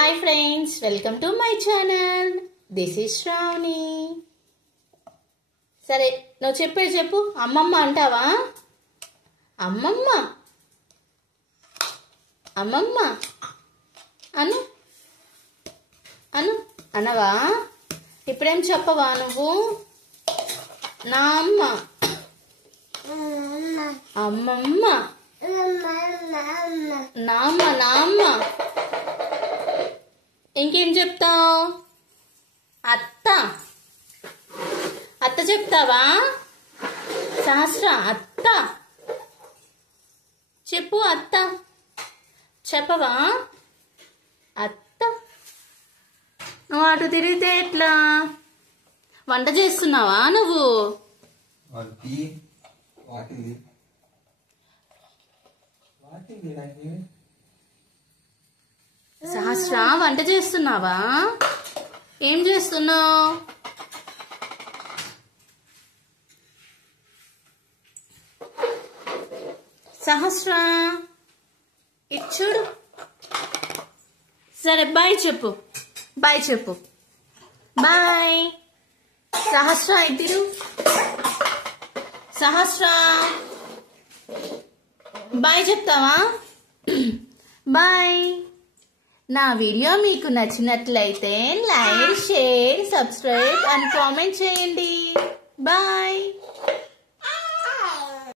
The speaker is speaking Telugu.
Hi friends, welcome to my channel. This is Shravani. సరే నువ్వు చెప్పు అమ్మమ్మ అంటావా? అమ్మమ్మ అమ్మమ్మ అను అను అనవా? ఇప్పుడేం చెప్పవా నువ్వు? నా అమ్మ అమ్మమ్మ నామ్మ నామ్మ ఇంకేం చెప్తావు? అత్త అత్త చెప్తావా? సహస్ర అత్త చెప్పు. అత్త చెప్పవా? అత్త. నువ్వు అటు తిరిగితే ఎట్లా? వంట చేస్తున్నావా నువ్వు? సహస్ర వంట చేస్తున్నావా? ఏం చేస్తున్నావు? సహస్ర ఇచ్చుడు. సరే బాయ్ చెప్పు. బాయ్ చెప్పు. బాయ్. సహస్ర ఇద్దరు. సహస్ర బాయ్ చెప్తావా? బాయ్. నా వీడియో మీకు నచ్చినట్లయితే like, share, subscribe and comment చేయండి. బాయ్.